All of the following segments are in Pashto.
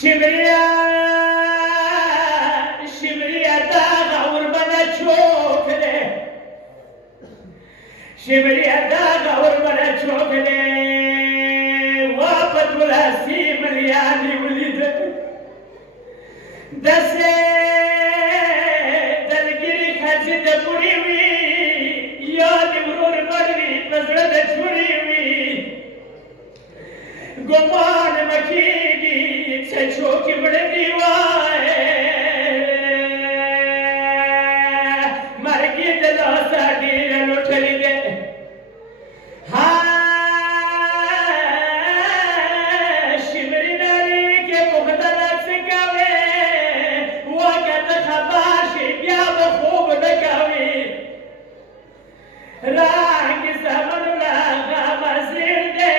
شمريا شمريا داغا وربنا تشوكلي شمريا داغا وربنا تشوكلي وابد ولا سيمرياني ولد دسي دلقري خزي دبوريوي يا دمرور مروي بزرد تشوريوي گمان مکیگی چشوکی بڑی وائے مرگی دلا ساڑی لٹھلی دے شمری ناری کے مختلہ سکاوے وقت خباشی بیا بخوب نکاوی رنگ زمن لغا مزیر دے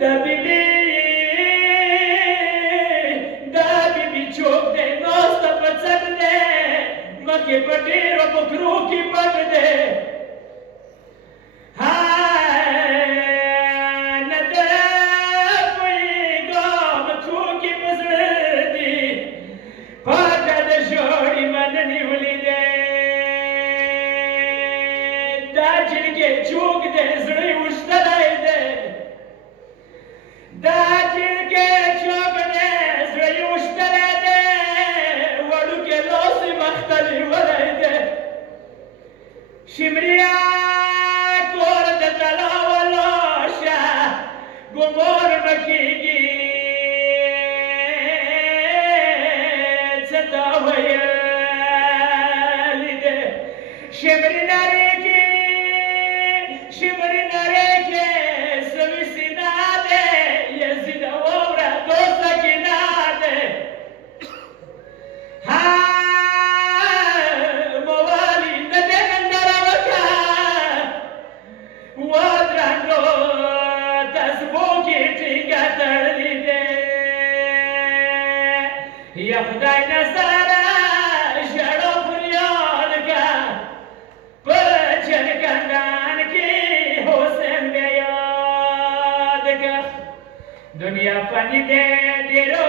دا بیبی چوک دے نوستا پچک دے مکی پٹیر و پکرو کی پٹ دے ندے کوئی گام چوکی پسر دی پاکا دے شوڑی مننی ولی دے دا جنگے چوک دے زڑی وشتلائی دے دا جنگے چوک دے زڑی وشتلائی دے وڑو کے لوسی مختلی ولائی دے شمریا کور دے تلا ولوشا گمور مکیگی چتا ویلی دے شمری ناری شمری نارے کے سوی سینا دے یزید وورا دوستا کی نا دے موالی ندے نندرا وکا وادرانگو تسبو کی ٹھیکا تڑلی دے یا خدای نظارہ شڑو فریاد کا پچھل کندان کی حسین بیاد کا دنیا فنی دے دیرو